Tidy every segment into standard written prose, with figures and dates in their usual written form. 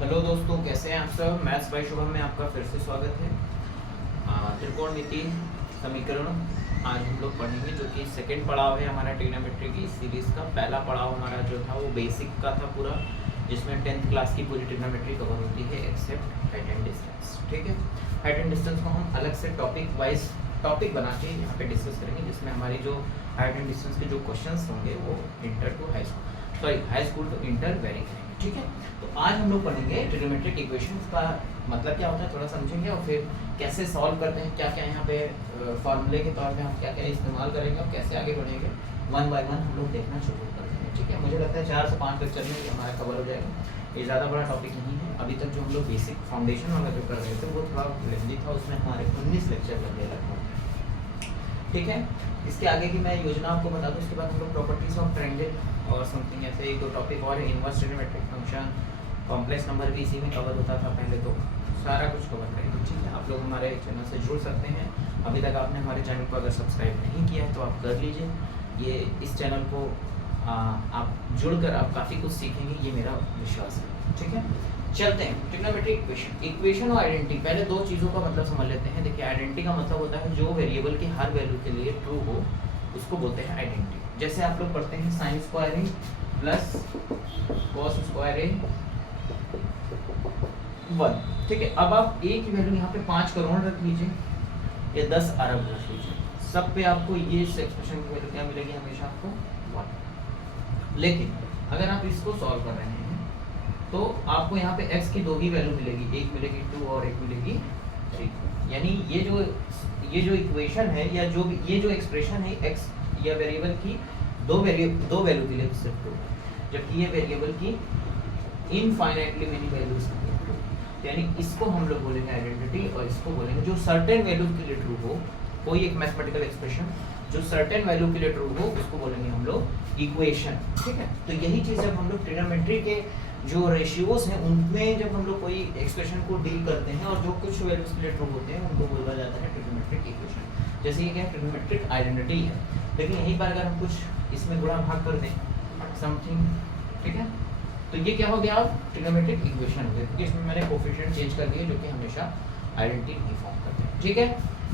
Hello दोस्तों, कैसे हैं आप सब। मैथ्स बाय शुभम में आपका फिर से स्वागत है। त्रिकोणमिति समीकरण आज हम लोग पढ़ेंगे, जो कि सेकंड पड़ाव है हमारा ट्रिग्नोमेट्री की सीरीज़ का। पहला पड़ाव हमारा जो था वो बेसिक का था पूरा, जिसमें 10th क्लास की पूरी ट्रिग्नोमेट्री कवर होती है एक्सेप्ट हाइट एंड डिस्टेंस। ठीक है, हाइट एंड डिस्टेंस को हम अलग से टॉपिक बना के यहाँ पे डिस्कस करेंगे, जिसमें हमारी जो हाइट एंड डिस्टेंस के जो क्वेश्चन होंगे वो inter to high school to inter vary करेंगे। ठीक है, तो आज हम लोग पढ़ेंगे ट्रिग्नोमेट्रिक इक्वेशंस का मतलब क्या होता है थोड़ा समझेंगे, और फिर कैसे सॉल्व करते हैं, क्या क्या यहाँ पे फॉर्मूले के तौर पे हम क्या क्या इस्तेमाल करेंगे और कैसे आगे बढ़ेंगे। वन बाय वन हम लोग देखना शुरू कर देंगे। ठीक है, मुझे लगता है 4 से 5 लेक्चर में ये हमारा कवर हो जाएगा। ये ज़्यादा बड़ा टॉपिक नहीं है। अभी तक जो हम लोग बेसिक फाउंडेशन वाला जो कर रहे थे वो थोड़ा लेंथी था, उसमें हमारे 19 लेक्चर लग गए लगभग। ठीक है, इसके आगे की मैं योजना आपको बता दूँ। इसके बाद हम लोग प्रॉपर्टीज ऑफ ट्रायंगल और समथिंग ऐसे एक दो टॉपिक और, inverse trigonometric function, complex number भी इसी में कवर होता था पहले, तो सारा कुछ कवर करेंगे। ठीक है, आप लोग हमारे चैनल से जुड़ सकते हैं। अभी तक आपने हमारे चैनल को अगर सब्सक्राइब नहीं किया है तो आप कर लीजिए। ये इस चैनल को आप जुड़कर आप काफ़ी कुछ सीखेंगे, ये मेरा विश्वास है। ठीक है, चलते हैं ट्रिग्नोमेट्रिक इक्वेशन और आइडेंटिटी। पहले दो चीज़ों का मतलब समझ लेते हैं। देखिए, आइडेंटिटी का मतलब होता है जो वेरिएबल की हर वैल्यू के लिए ट्रू हो उसको बोलते हैं आइडेंटिटी। जैसे आप लोग पढ़ते हैं साइन स्क्वायर ए प्लस कॉस स्क्वायर ए 1। ठीक है, अब आप ए की वैल्यू यहाँ पे 5 करोड़ रख लीजिए या 10 अरब रख लीजिए, सब पे आपको ये इस एक्सप्रेशन की वैल्यू क्या मिलेगी, हमेशा आपको 1। लेकिन अगर आप इसको सॉल्व कर रहे हैं तो आपको यहाँ पे x की दो ही वैल्यू मिलेगी, एक मिलेगी 2 और एक मिलेगी 3। यानी ये जो इक्वेशन है या जो ये जो एक्सप्रेशन है x या वेरिएबल की दो वैल्यू के लिए सिर्फ ट्रू है, जबकि ये वेरिएबल की इनफाइनाइटली मेनी वैल्यूज के लिए ट्रू। यानी इसको हम लोग बोलेंगे आइडेंटिटी, और इसको बोलेंगे जो सर्टेन वैल्यू के लिए ट्रू हो। कोई एक मैथमेटिकल एक्सप्रेशन जो सर्टेन वैल्यू के लिए ट्रू हो उसको बोलेंगे हम लोग इक्वेशन। ठीक है, तो यही चीज़ जब हम लोग ट्रिग्नोमेट्री के जो रेशियोज हैं उनमें जब हम लोग कोई एक्सप्रेशन को डील करते हैं और जो कुछ वैल्यूज के लिए ट्रू होते हैं उनको बोला जाता है ट्रिग्नोमेट्रिक इक्वेशन। जैसे ये क्या है, ट्रिग्नोमेट्रिक आइडेंटिटी है। लेकिन यहीं पर अगर हम कुछ इसमें गुणा भाग कर दें समथिंग, ठीक है, तो ये क्या हो गया, अब ट्रिग्नोमेट्रिक इक्वेशन हो गया, क्योंकि इसमें मैंने कोफिशिएंट चेंज कर दिए जो कि हमेशा आइडेंटिटी नहीं फॉर्म करते हैं। ठीक है,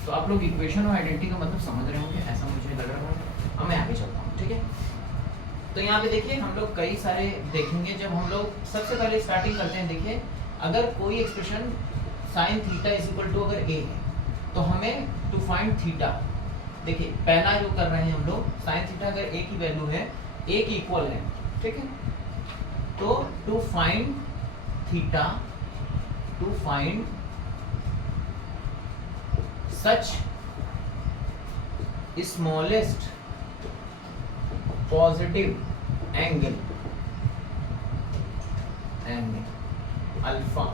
तो आप लोग इक्वेशन और आइडेंटिटी का मतलब समझ रहे होंगे, ऐसा मुझे लग रहा है। अब मैं आगे चलता हूँ। ठीक है, तो यहाँ पे देखिए हम लोग कई सारे देखेंगे। जब हम लोग सबसे पहले स्टार्टिंग करते हैं, देखिए अगर कोई expression sine theta is equal to अगर ए है तो हमें टू फाइंड थीटा, देखिए पहला जो कर रहे हैं हम लोग, साइन थीटा अगर ए की वैल्यू है, ए की इक्वल है, ठीक है, तो to find theta, to find such smallest positive angle alpha,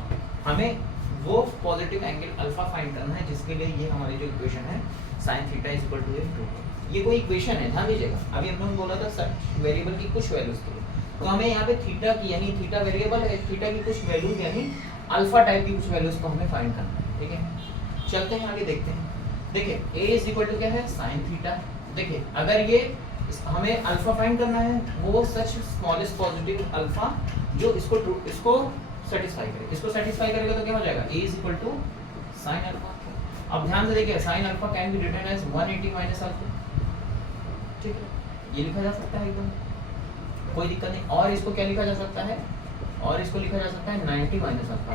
हमें वो पॉजिटिव एंगल अल्फा फाइंड करना है, जिसके लिए ये हमारी जो इक्वेशन है sine theta is equal to a true. ये कोई इक्वेशन है, ध्यान दीजिएगा। अभी हम लोगों ने बोला था सच वेरिएबल की कुछ वैल्यूज के लिए, तो हमें यहाँ पे थीटा की, यानी थीटा वेरिएबल है, थीटा की कुछ वैल्यू यानी अल्फा टाइप की कुछ वैल्यूज को हमें फाइंड करना है। ठीक है, चलते हैं आगे देखते हैं। देखिए ए इज इक्वल टू क्या है, साइन थीटा। देखिए अगर ये हमें अल्फा फाइंड करना है, वो सच स्मॉलेस्ट पॉजिटिव अल्फा जो इसको सेटिस्फाई करे, इसको सेटिस्फाई करेगा तो क्या हो जाएगा, a is equal to sine alpha. अब ध्यान से देखिए sine alpha can be written as 180 minus alpha. ठीक है, ये लिखा जा सकता है एकदम, कोई दिक्कत नहीं। और इसको क्या लिखा जा सकता है, और इसको लिखा जा सकता है 90 minus alpha,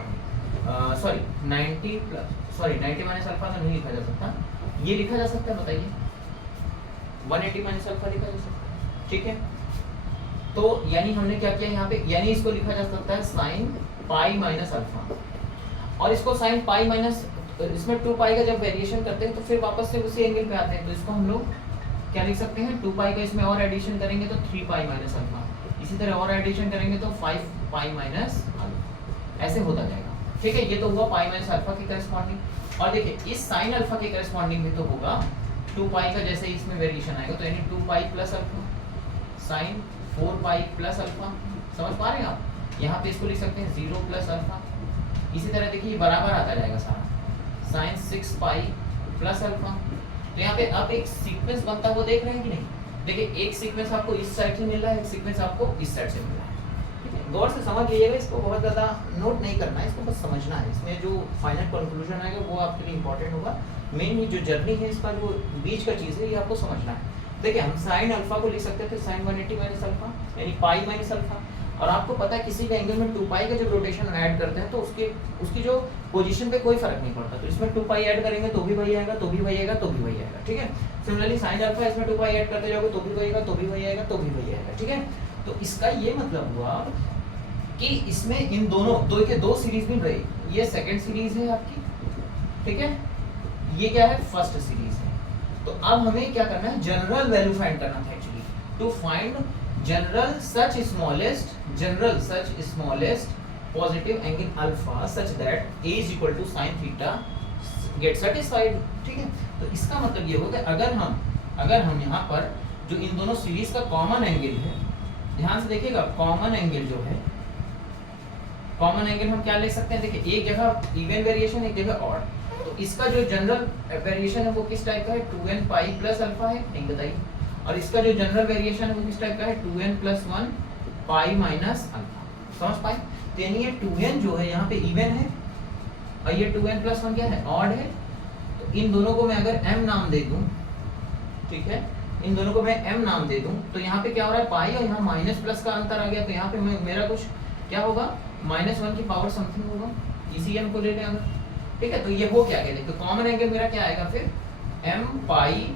sorry 90 minus alpha तो नहीं लिखा जा सकता, ये लिखा जा सकता है, बताइए 180 माइनस अल्फा लिखा जा सकता है। ठीक है, तो यानी हमने क्या किया यहाँ पे, यानी इसको लिखा जा सकता है साइन पाई माइनस अल्फा, और इसको साइन पाई माइनस, इसमें 2 पाई का जब वेरिएशन करते हैं तो फिर वापस से उसी एंगल पे आते हैं, तो इसको हम लोग क्या लिख सकते हैं, 2 पाई का इसमें और एडिशन करेंगे तो 3 पाई माइनस अल्फा, इसी तरह और एडिशन करेंगे तो 5 पाई माइनस अल्फा, ऐसे होता जाएगा। ठीक है, ये तो हुआ पाई माइनस अल्फा के करस्पॉन्डिंग। और देखिए इस साइन अल्फा के करस्पॉन्डिंग में तो होगा 2 पाई का, जैसे इसमें वेरिएशन आएगा तो यानी 2 pi plus alpha sign 4 pi plus alpha. समझ पा रहे हैं आप, यहाँ पे इसको लिख सकते हैं 0 प्लस अल्फा। इसी तरह देखिए बराबर आता जाएगा सारा, साइन 6 पाई प्लस अल्फा। तो यहाँ पे आप एक सीक्वेंस बनता हुआ देख रहे हैं कि नहीं। देखिए एक सीक्वेंस आपको इस साइड से मिल रहा है, एक सीक्वेंस आपको इस साइड से मिल रहा है। ठीक है, गौर से समझ लीजिएगा, इसको बहुत ज़्यादा नोट नहीं करना है, इसको बस समझना है। इसमें जो फाइनल कंक्लूजन आएगा वो आपके लिए इंपॉर्टेंट होगा। मेन जो जर्नी है इसका, जो बीच का चीज़ है, ये आपको समझना है। देखिए हम साइन अल्फा को लिख सकते थे साइन 180 माइनस अल्फा, यानी पाई माइनस अल्फा। और आपको पता है किसी भी एंगल में 2 पाई का जब रोटेशन ऐड करते हैं तो उसकी जो पोजीशन पे कोई फर्क नहीं पड़ता। तो इसमें 2 पाई ऐड करेंगे तो भी वही आएगा, तो भी वही आएगा, तो भी वही आएगा। ठीक है, सिमिलरली साइन अल्फा इसमें 2 पाई ऐड करते जाओगे तो भी वही आएगा, तो भी वही आएगा, तो भी वही आएगा। ठीक है, तो इसका ये मतलब हुआ कि इसमें इन दोनों के दो सीरीज मिल रही। ये सेकंड सीरीज है आपकी, ठीक है, ये क्या है, फर्स्ट सीरीज है। तो अब हमें क्या करना है, जनरल वैल्यू फाइंड करना था actually. To find general such smallest positive angle alpha such that a is equal to sin theta get satisfied. ठीक है, तो इसका मतलब ये होगा अगर हम यहाँ पर जो इन दोनों सीरीज का कॉमन एंगल है, ध्यान से देखिएगा, कॉमन एंगल जो है, कॉमन एंगल हम क्या ले सकते हैं, देखिए एक जगह इवन वेरिएशन, एक जगह ऑड। तो इसका जो जनरल वेरिएशन है वो किस टाइप का है, 2n पाई प्लस अल्फा है, नहीं बताइए। और इसका जो जनरल वेरिएशन है वो किस टाइप का है, 2n plus 1 pi minus alpha. समझ पाए? तो यानी ये 2n जो है यहाँ पे इवन है और ये 2n प्लस 1 क्या है, ऑड है। तो इन दोनों को मैं अगर m नाम दे दूं, ठीक है, इन दोनों को मैं m नाम दे दूं, तो यहाँ पे क्या हो रहा है, पाई, और यहाँ माइनस प्लस का अंतर आ गया, तो यहाँ पे मेरा कुछ क्या होगा, -1 की पावर समथिंग होगा, इसी m को ले लें अगर। ठीक है, तो ये हो क्या गया, देखो कॉमन एंगल मेरा क्या आएगा फिर, m पाई,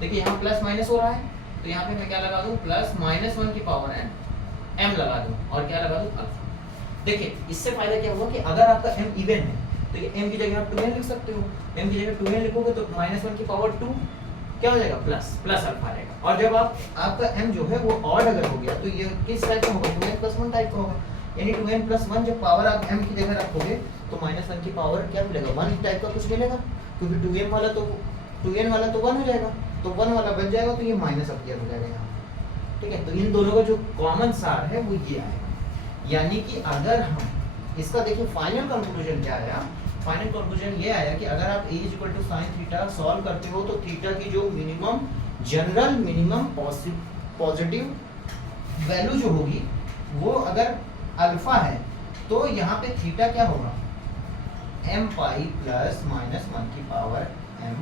देखिए यहाँ प्लस माइनस हो रहा है, तो यहाँ पे मैं क्या लगा दूं, +-1 की पावर m लगा दूं, और क्या लगा दूं, अल्फा। देखिए इससे फायदा क्या हुआ कि अगर आपका m इवन है तो ये m की जगह आप 2n लिख सकते हो, m की जगह 2n लिखोगे तो -1 की पावर 2 क्या हो जाएगा, प्लस अल्फा रहेगा। और जब आपका m जो है वो ऑड अगर हो गया तो ये किस टाइप का होगा, 2n प्लस 1 टाइप का होगा। यानी 2n प्लस 1 जब पावर आप m की जगह रखोगे तो -1 की पावर क्या मिलेगा, 1 टाइप का कुछ मिलेगा, क्योंकि 2n वाला तो 1 हो जाएगा, तो 1 वाला बच जाएगा, तो ये माइनस अपीयर हो जाएगा यहाँ। ठीक है, तो इन दोनों का जो कॉमन सार है वो ये आएगा। यानी कि अगर हम इसका देखिए फाइनल कंक्लूजन क्या आया, फाइनल कंक्लूजन ये आया कि अगर आप a = sin थीटा सॉल्व करते हो तो थीटा की जो जनरल मिनिमम पॉजिटिव वैल्यू जो होगी वो अगर अल्फा है तो यहाँ पे थीटा क्या होगा, m पाई प्लस -1 की पावर m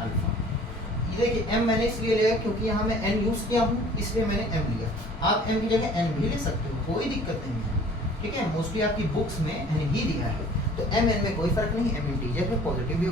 अल्फा। ये देखिए m मैंने इसलिए लिया क्योंकि यहाँ मैं n यूज किया हूँ, इसलिए मैंने m लिया। आप m की जगह n भी ले सकते हो, कोई दिक्कत नहीं है। ठीक है, मोस्टली आपकी बुक्स में n ही दिया है, तो m n में कोई फर्क नहीं, m इंटीजर है, पॉजिटिव भी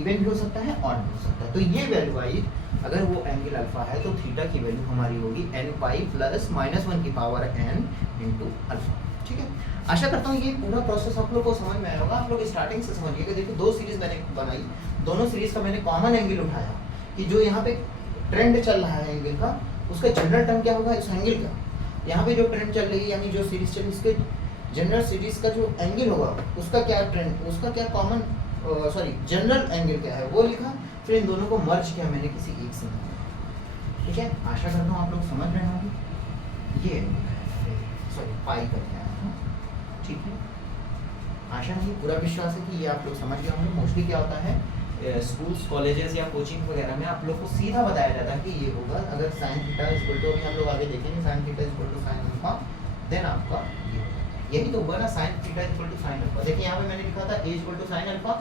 इवन भी हो सकता है, ऑड भी हो सकता है। तो ये वैल्यू आई, अगर वो एंगल अल्फा है तो थीटा की वैल्यू हमारी होगी n पाई प्लस -1 की पावर n इंटू अल्फा। ठीक है, आशा करता हूँ ये पूरा प्रोसेस आप लोग को समझ में आया होगा। आप लोग स्टार्टिंग से समझिएगा। देखिए 2 सीरीज मैंने बनाई, दोनों सीरीज का मैंने कॉमन एंगल उठाया कि जो यहाँ पे ट्रेंड चल रहा है एंगल का, उसका जनरल टर्म क्या होगा, इस एंगल का। यहाँ पे जो ट्रेंड चल रही है यानी जो सीरीज चल रही है, इसके जनरल सीरीज का जो एंगल होगा उसका क्या ट्रेंड, उसका क्या कॉमन जनरल एंगल क्या है वो लिखा, फिर इन दोनों को मर्ज किया मैंने किसी एक से। ठीक है, आशा करता हूँ आप लोग समझ रहे होंगे। ये पाई करके आया था। ठीक है, आशा नहीं, पूरा विश्वास है कि ये आप लोग समझ गए होंगे। मोस्टली क्या होता है स्कूल्स कॉलेजेस या कोचिंग वगैरह में आप लोग को सीधा बताया जाता है कि ये होगा, अगर sin थीटा इक्वल टू, अभी हम लोग आगे देखेंगे, sin theta equal to sin alpha, then आपका ये होगा। यही तो हुआ ना, sin theta equal to sin alpha. देखिए यहाँ पे मैंने लिखा था a equal to sin alpha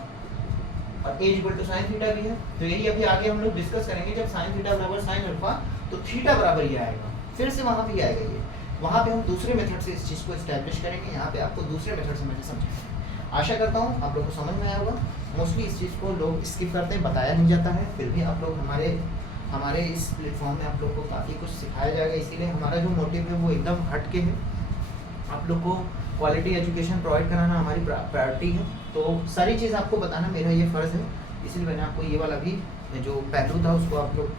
और a equal to sin theta भी है। तो यही अभी आगे हम लोग डिस्कस करेंगे, जब sin थीटा बराबर sin अल्फा तो थीटा बराबर ये आएगा, फिर से वहाँ पे आएगा ये, वहाँ पे हम दूसरे मेथड से इस चीज़ को एस्टैब्लिश करेंगे। यहाँ पे आपको दूसरे मेथड से मैंने समझाया। आशा करता हूँ आप लोग को समझ में आया होगा। मोस्टली इस चीज़ को लोग स्किप करते हैं, बताया नहीं जाता है, फिर भी आप लोग हमारे इस प्लेटफॉर्म में आप लोग को काफ़ी कुछ सिखाया जाएगा। इसीलिए हमारा जो मोटिव है वो एकदम हट के है, आप लोग को क्वालिटी एजुकेशन प्रोवाइड कराना हमारी प्रायोरिटी है। तो सारी चीज़ आपको बताना मेरा ये फ़र्ज़ है, इसलिए मैंने आपको ये वाला भी जो पहलू था उसको आप लोग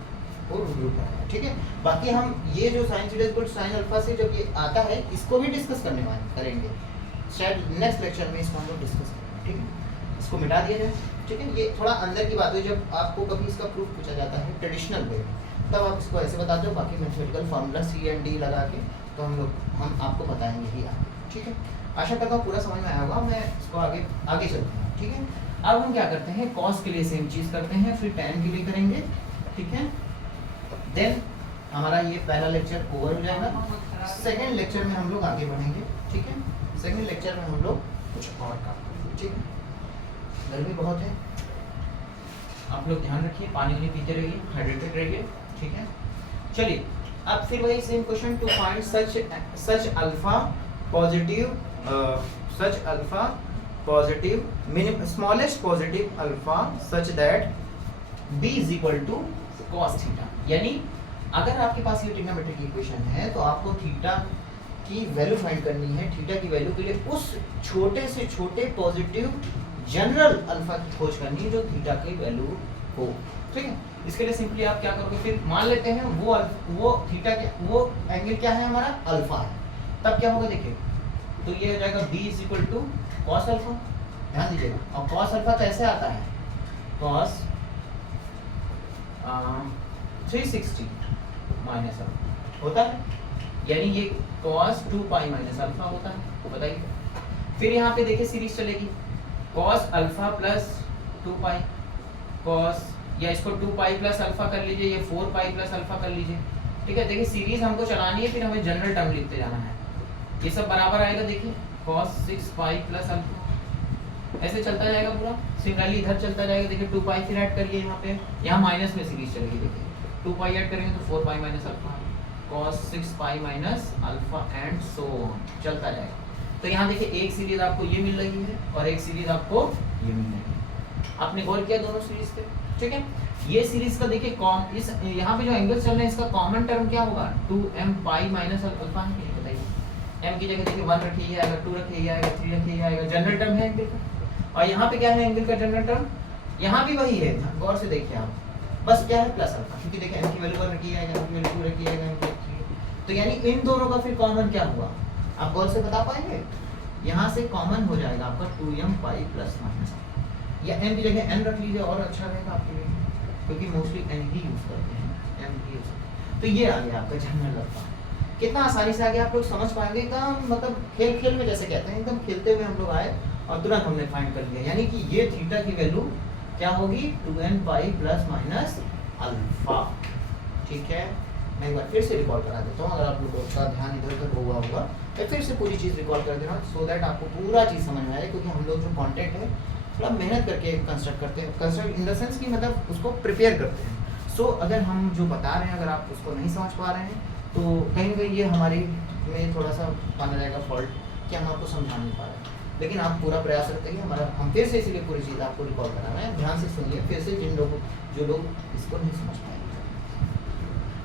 को रिव्यू कराया। ठीक है, बाकी हम ये जो sin theta equal to sin alpha से जब ये आता है इसको भी डिस्कस करने वाले करेंगे, शायद नेक्स्ट लेक्चर में इसको हम लोग डिस्कस करेंगे। ठीक है, इसको मिटा दिया जाए। ठीक है, ये थोड़ा अंदर की बात है, जब आपको कभी इसका प्रूफ पूछा जाता है ट्रेडिशनल वे में तब आप इसको ऐसे बता दो, बाकी mathematical formula C and D लगा के तो हम आपको बताएंगे ही आगे। ठीक है, आशा करता हूँ पूरा समझ में आया होगा। मैं इसको आगे चलता हूँ। ठीक है, अब हम क्या करते हैं, कॉस के लिए सेम चीज़ करते हैं, फिर tan के लिए करेंगे। ठीक है, देन हमारा ये पहला लेक्चर ओवर हो जाएगा। सेकेंड लेक्चर में हम लोग आगे बढ़ेंगे, ठीक है। सेकेंड लेक्चर में हम लोग कुछ और काम करेंगे, ठीक है। गर्मी बहुत है, आप लोग ध्यान रखिए, पानी वानी पीते रहिए, हाइड्रेटेड रहिए, ठीक है। चलिए अब फिर वही same question, to find such alpha positive minimum smallest positive alpha such that b is equal to cos theta. यानी अगर आपके पास ये ट्रिग्नोमेट्रिक इक्वेशन है तो आपको थीटा की वैल्यू फाइंड करनी है। थीटा की वैल्यू के लिए उस छोटे से छोटे पॉजिटिव जनरल अल्फा की खोज करनी है जो थीटा की वैल्यू हो, ठीक है। इसके लिए सिंपली आप क्या करोगे, फिर मान लेते हैं वो थीटा के वो एंगल क्या है हमारा, अल्फा है। तब क्या होगा देखिए, तो ये हो जाएगा b is equal to cos alpha, ध्यान दीजिएगा। और कॉस अल्फा कैसे आता है, कॉस 360 माइनस अल्फा होता है, यानी ये कॉस 2 पाई माइनस अल्फा होता है, बताइए। फिर यहाँ पे देखिए सीरीज चलेगी, cos alpha plus 2 pi cos, या इसको 2 पाई प्लस अल्फा कर लीजिए, ये 4 पाई प्लस अल्फा कर लीजिए, ठीक है। देखिए सीरीज हमको चलानी है, फिर हमें जनरल टर्म लिखते जाना है। ये सब बराबर आएगा, देखिए cos 6 पाई प्लस अल्फा, ऐसे चलता जाएगा पूरा। सिमिलरली इधर चलता जाएगा, देखिए 2 पाई फिर ऐड करिए, यहाँ पे यहाँ माइनस में सीरीज चलेगी, देखिए 2 पाई ऐड करेंगे तो 4 pi minus alpha, cos 6 pi minus alpha and so on चलता जाएगा। तो यहाँ देखिए एक सीरीज आपको ये मिल रही है और एक सीरीज आपको ये मिल रही है। आपने गौर किया दोनों सीरीज पे, ठीक है। ये सीरीज का देखिए कॉम इस यहाँ पे जो एंगल चल रहे हैं इसका कॉमन टर्म क्या होगा, 2m पाई माइनस अल्फा है, बताइए। m की जगह देखिए 1 रखिए आएगा, 2 रखिए आएगा, 3 रखिए आएगा, जनरल टर्म है एंगल का। और यहाँ पे क्या है एंगल का जनरल टर्म, यहाँ भी वही है, गौर से देखिए आप, बस क्या है प्लस अल्फा, क्योंकि देखिए m की वैल्यू 1 रखी आएगा, m की वैल्यू 2 रखी आएगा, m की 3। तो यानी इन दोनों का फिर कॉमन क्या हुआ, आप गौर से बता पाएंगे। यहाँ से कॉमन हो जाएगा आपका 2m पाई प्लस माइनस, या m की जगह n रख लीजिए और अच्छा रहेगा आपके लिए, क्योंकि मोस्टली n ही यूज करते हैं, m ही यूज। तो ये आ गया आपका जनरल अल्फा, कितना आसानी से आ गया, आप लोग समझ पाएंगे एकदम, मतलब खेल खेल में जैसे कहते हैं, एकदम खेलते हुए हम लोग आए और तुरंत हमने फाइंड कर लिया। यानी कि ये थीटा की वैल्यू क्या होगी, 2n pi plus minus alpha, ठीक है। मैं एक बार फिर से रिकॉल करा देता हूँ, अगर आप लोगों का ध्यान इधर उधर हुआ होगा तो फिर से पूरी चीज़ रिकॉल कर दे रहा हूँ, सो दैट आपको पूरा चीज़ समझ में आए। क्योंकि हम लोग जो कॉन्टेंट है थोड़ा मेहनत करके कंस्ट्रक्ट करते हैं, कंस्ट्रक्ट इन द सेंस कि मतलब उसको प्रिपेयर करते हैं। सो अगर हम जो बता रहे हैं अगर आप उसको नहीं समझ पा रहे हैं तो कहीं ना कहीं ये हमारी में थोड़ा सा माना जाएगा फॉल्ट कि हम आपको समझा नहीं पा रहे हैं। लेकिन आप पूरा प्रयास करते हैं, हमारा हम फिर से इसीलिए पूरी चीज़ आपको रिकॉल करा रहे हैं, ध्यान से सुनिए फिर से, जो लोग इसको नहीं समझ पाएंगे।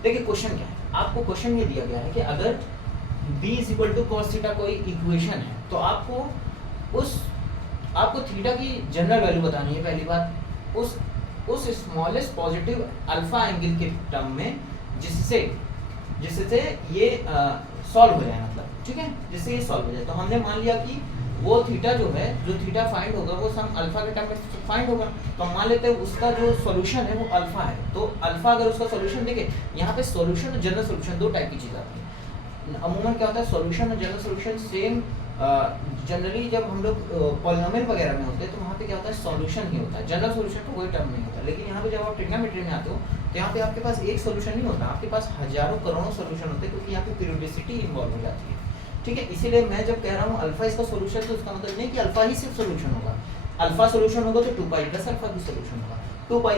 देखिए क्वेश्चन क्या है, आपको क्वेश्चन ये दिया गया है कि अगर b is equal to cos theta कोई इक्वेशन है तो आपको थीटा की जनरल वैल्यू बतानी है। पहली बात उस स्मॉलेस्ट पॉजिटिव अल्फा एंगल के टर्म में जिससे ये सॉल्व हो जाए, मतलब ठीक है, जिससे ये सॉल्व हो जाए। तो हमने मान लिया कि वो थीटा जो है, जो थीटा फाइंड होगा वो सम अल्फा के टर्म में फाइंड होगा। तो मान लेते हैं उसका जो सॉल्यूशन है वो अल्फा है। तो अल्फा अगर उसका सॉल्यूशन देखे, यहाँ पे सॉल्यूशन और जनरल सॉल्यूशन दो टाइप की चीज़ आती है। अमूमन क्या होता है, सॉल्यूशन और जनरल सॉल्यूशन सेम। जनरली जब हम लोग पॉलिनोमियल वगैरह में होते हैं तो वहाँ पे क्या होता है, सॉल्यूशन ही होता है, जनरल सॉल्यूशन का कोई टर्म नहीं होता। लेकिन यहाँ पे जब आप ट्रिग्नोमेट्री में आते हो तो यहाँ पे आपके पास एक सॉल्यूशन नहीं होता, आपके पास हजारों करोड़ों सॉल्यूशन होते हैं, क्योंकि यहाँ पे पीरियोडिसिटी इन्वॉल्व हो जाती है, ठीक है। इसीलिए मैं जब कह रहा हूँ अल्फा इसका सॉल्यूशन, तो उसका मतलब नहीं कि अल्फा ही सिर्फ सॉल्यूशन होगा। अल्फा सॉल्यूशन होगा तो 2 पाई प्लस अल्फा भी सॉल्यूशन होगा, 2 पाई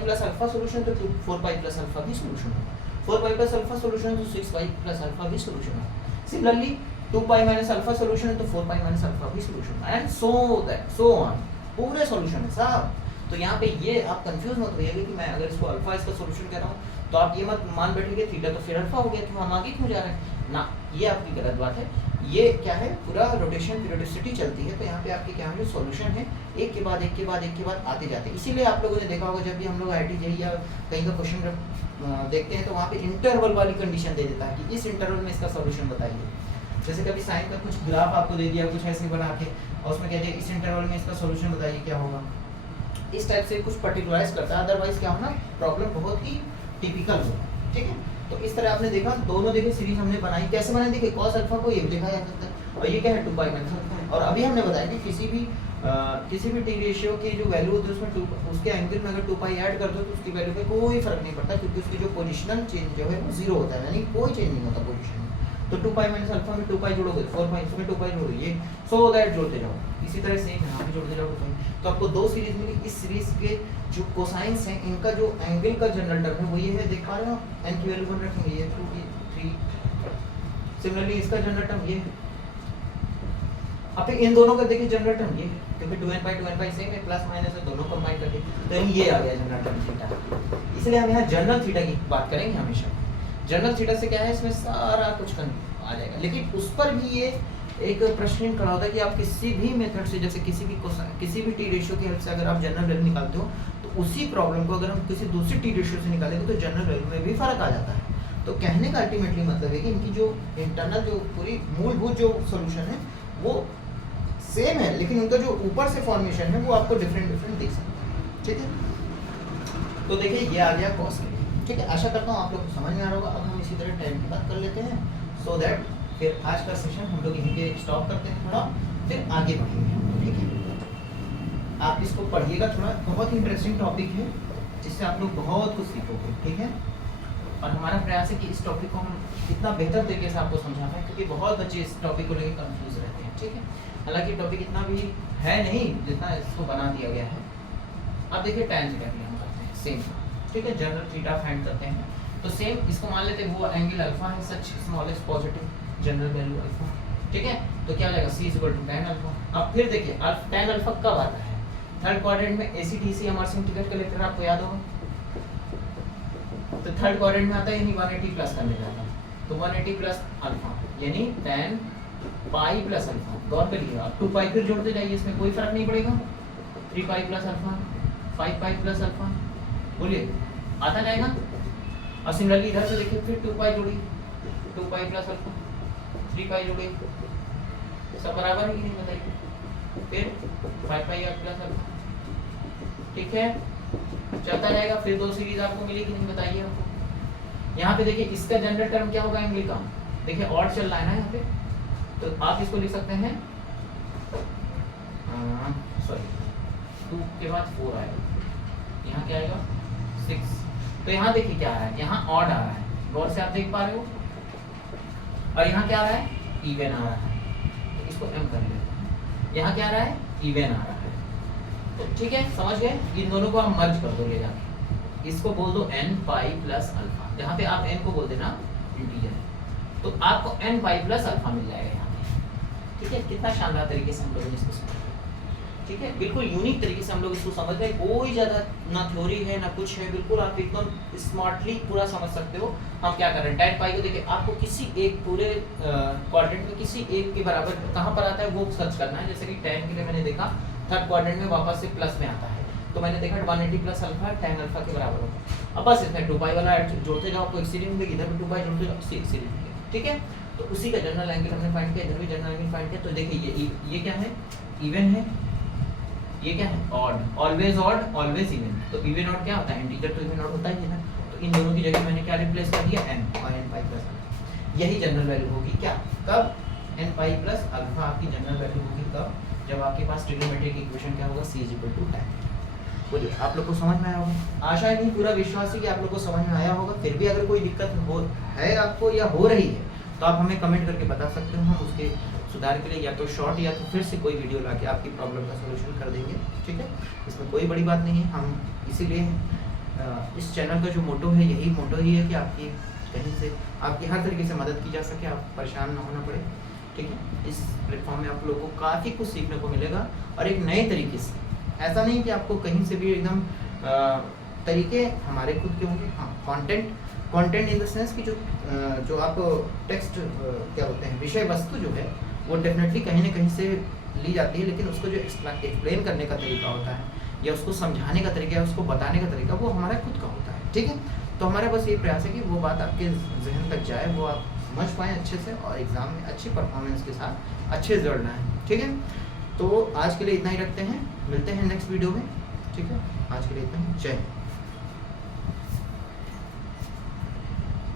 प्लस अल्फा सॉल्यूशन तो 4 पाई प्लस अल्फा भी सॉल्यूशन होगा, 4 पाई प्लस अल्फा सॉल्यूशन तो 6 पाई प्लस अल्फा भी सॉल्यूशन होगा। Similarly 2 pi minus alpha solution है तो 4 पाई माइनस अल्फा भी सॉल्यूशन है, एंड सो ऑन, पूरे सॉल्यूशन है साहब। तो यहाँ पे ये आप कंफ्यूज मत होइएगा कि मैं अगर इसको अल्फा इसका सॉल्यूशन कह रहा हूँ तो आप ये मत मान बैठेंगे थीटा तो फिर अल्फा हो गया, तो हम आगे क्यों जा रहे हैं ना, ये आपकी गलत बात है। ये क्या है, पूरा रोटेशन पीरियोडिसिटी चलती है, तो यहाँ पे आपके क्या है सॉल्यूशन है, एक के बाद आते जाते हैं। इसीलिए आप लोगों ने देखा होगा जब भी हम लोग IIT या कहीं का क्वेश्चन देखते हैं तो वहाँ पे इंटरवल वाली कंडीशन दे देता है कि इस इंटरवल में इसका सॉल्यूशन बताइए। जैसे कभी साइन का कुछ ग्राफ आपको दे दिया कुछ ऐसे बना के, और उसमें कह दिया इस इंटरवल में इसका सॉल्यूशन बताइए क्या होगा, इस टाइप से कुछ पर्टिकुलराइज करता है। अदरवाइज क्या होना, प्रॉब्लम बहुत ही टिपिकल होगा, ठीक है। तो इस तरह आपने देखा, दोनों देखिए सीरीज हमने बनाई, कैसे बनाई देखिए, cos अल्फा को ये लिखा जा सकता है और ये क्या है 2 पाई माइनस अल्फा है। और अभी हमने बताया कि किसी भी किसी भी टी रेशियो की जो वैल्यू होती है उसमें उसके एंगल में अगर 2 पाई ऐड कर दो तो उसकी वैल्यू पे कोई फर्क नहीं पड़ता, क्योंकि उसकी जो पोजिशनल चेंज जो है वो जीरो होता है, यानी कोई चेंज नहीं होता पोजिशन में। तो 2 पाई माइनस अल्फा में 2 पाई जोड़ोगे, 4 पाई इसमें 2 पाई जोड़ोगे, ये सो दैट जोड़ते जाओ। इसी तरह से यहाँ पे जोड़ते जाओ 2 पाई, तो आपको 2 सीरीज मिली। इस सीरीज के जो कोसाइंस हैं इनका जो एंगल का जनरल टर्म है वो ये है, देख पा रहे हो, n की वैल्यू 1 रखेंगे, ये 3। सिमिलरली इसका जनरल टर्म ये, अब इन दोनों का देखिए जनरल टर्म ये, क्योंकि 2n/2n सेम है, प्लस माइनस है, दोनों कंबाइन करके तो ये आ गया जनरल टर्म थीटा। इसलिए हम यहाँ जनरल थीटा की बात करेंगे हमेशा। जनरल थीटा से क्या है, इसमें सारा कुछ आ जाएगा, लेकिन उस पर भी ये एक प्रश्न खड़ा होता है कि आप किसी भी मेथड से, जैसे किसी भी टी रेशियो की हेल्प से अगर आप जनरल वैल्यू निकालते हो तो उसी प्रॉब्लम को अगर हम किसी दूसरी टी रेशियो से निकालेंगे तो जनरल वैल्यू में भी फर्क आ जाता है। तो कहने का अल्टीमेटली मतलब है कि इनकी जो इंटरनल जो पूरी मूलभूत जो सोल्यूशन है वो सेम है, लेकिन उनका जो ऊपर से फॉर्मेशन है वो आपको डिफरेंट दिख सकता है। ठीक है, तो देखिए ये आ गया कॉस के लिए। ठीक है, आशा करता हूँ आप लोग को समझ में आ रहा होगा। अब हम इसी तरह टाइम की बात कर लेते हैं, सो दैट फिर आज का सेशन हम लोग यहीं पे स्टॉप करते हैं थोड़ा, फिर आगे बढ़ेंगे। ठीक है, आप इसको पढ़िएगा थोड़ा, बहुत इंटरेस्टिंग टॉपिक है जिससे आप लोग बहुत कुछ सीखोगे। ठीक है, और हमारा प्रयास है कि इस टॉपिक को हम इतना बेहतर तरीके से आपको समझा पाएँ, क्योंकि बहुत बच्चे इस टॉपिक को लेकर कंफ्यूज रहते हैं। ठीक है, हालांकि टॉपिक इतना भी है नहीं जितना इसको बना दिया गया है। अब देखिए tan थीटा की हम करते हैं सेम। ठीक है, जनरल थीटा फाइंड करते हैं तो सेम इसको मान लेते हैं वो एंगल अल्फा है, such smallest positive general value alpha. ठीक है, तो क्या हो जाएगा c tan अल्फा। अब फिर देखिए tan अल्फा कब आता है, थर्ड क्वाड्रेंट में AC/DC एमर्सिंग इंटीग्रल का लेक्चर आपको याद होगा, तो थर्ड क्वाड्रेंट में आता है, यानी 180 प्लस करने जाता है, तो 180 प्लस अल्फा यानी tan पाई प्लस अल्फा। गौर करिए आप 2 पाई फिर जोड़ते जाइए, इसमें कोई फर्क नहीं पड़ेगा, 3 pi plus alpha, 5 pi plus alpha, बोलिए आता जाएगा। और सिमिलरली इधर से देखिए फिर 2 पाई जोड़ी, 2 पाई प्लस अल्फा, 3 पाई जोड़ी, सब बराबर है कि नहीं बताइए, फिर 5 पाई प्लस अल्फा। ठीक है, चलता जाएगा, फिर 2 सीरीज आपको मिलेगी नहीं बताइए हमको। यहाँ पे देखिए इसका जनरल टर्म क्या होगा एंगल का, देखिए ऑड चल रहा है ना यहाँ पे, तो आप इसको लिख सकते हैं सॉरी 2 के बाद 4 आएगा, यहाँ क्या आएगा 6। तो यहाँ देखिए क्या आ रहा है, यहाँ ऑड आ रहा है, गौर से आप देख पा रहे हो, और यहाँ क्या आ रहा है इवन आ रहा है, तो इसको m कर लेते हैं। यहाँ क्या आ रहा है इवन आ रहा है, तो ठीक है समझ गए। इन दोनों को आप मर्ज कर दो ले जाके, इसको बोल दो n पाई प्लस अल्फा, जहाँ पे आप n को बोल देना इंटीजर, तो आपको n पाई प्लस अल्फा मिल जाएगा यहाँ पे। ठीक है, कितना शानदार तरीके से हम लोगों ने इसको समझा। ठीक है, बिल्कुल यूनिक तरीके से हम लोग इसको समझ रहे हैं, कोई ज़्यादा ना थ्योरी है ना कुछ है, बिल्कुल आप एकदम स्मार्टली पूरा समझ सकते हो। हम क्या कर रहे हैं, tan पाई को देखिए आपको किसी एक पूरे क्वाड्रेंट में किसी एक के बराबर कहाँ पर आता है वो सर्च करना है। जैसे कि tan के लिए मैंने देखा थर्ड क्वाड्रेंट में वापस से प्लस में आता है, तो मैंने देखा 180 प्लस अल्फा tan अल्फा के बराबर होता है। अब बस इसमें 2 पाई वाला जोड़ते जाओ, आपको एक सीरीज मिलेगी, इधर भी 2 पाई जोड़ते जाओ, एक सीरीज मिलेगी। ठीक है, तो उसी का जनरल एंगल हमने फाइंड किया, इधर भी जनरल एंगल फाइंड किया। तो देखिए ये क्या है इवन है, ये क्या है odd, always odd always even. तो इवन ऑड क्या होता है, इंटीजर तो इवन ऑड होता ही है ना, तो इन दोनों की जगह मैंने क्या रिप्लेस कर दिया n और n पाई प्लस अल्फा। यही जनरल वैल्यू होगी क्या, कब n पाई प्लस अल्फा आपकी जनरल वैल्यू होगी कब, जब आपके पास ट्रिग्नोमेट्रिक इक्वेशन क्या होगा c tan। बोलिए आप लोग को समझ में आया होगा, आशा है नहीं पूरा विश्वास है कि आप लोग को समझ में आया होगा। फिर भी अगर कोई दिक्कत हो है आपको या हो रही है तो आप हमें कमेंट करके बता सकते हो, हम उसके सुधार के लिए या तो शॉर्ट या तो फिर से कोई वीडियो लाके आपकी प्रॉब्लम का सलूशन कर देंगे। ठीक है, इसमें कोई बड़ी बात नहीं है। हम इसीलिए इस चैनल का जो मोटो है यही मोटो ही है कि आपकी कहीं से आपकी हर तरीके से मदद की जा सके, आप परेशान ना होना पड़े। ठीक है, इस प्लेटफॉर्म में आप लोगों को काफ़ी कुछ सीखने को मिलेगा और एक नए तरीके से, ऐसा नहीं कि आपको कहीं से भी एकदम तरीके हमारे खुद के होंगे। हाँ, कंटेंट इन द सेंस कि जो आप टेक्स्ट क्या बोलते हैं विषय वस्तु जो है वो डेफिनेटली कहीं ना कहीं से ली जाती है, लेकिन उसको जो एक्सप्लेन करने का तरीका होता है या उसको समझाने का तरीका या उसको बताने का तरीका वो हमारा खुद का होता है। ठीक है, तो हमारा बस ये प्रयास है कि वो बात आपके जहन तक जाए, वो आप समझ पाएँ अच्छे से और एग्ज़ाम में अच्छी परफॉर्मेंस के साथ अच्छे रिजल्ट आए। ठीक है, तो आज के लिए इतना ही रखते हैं, मिलते हैं नेक्स्ट वीडियो में। ठीक है, आज के लिए इतना ही, जय हिंद।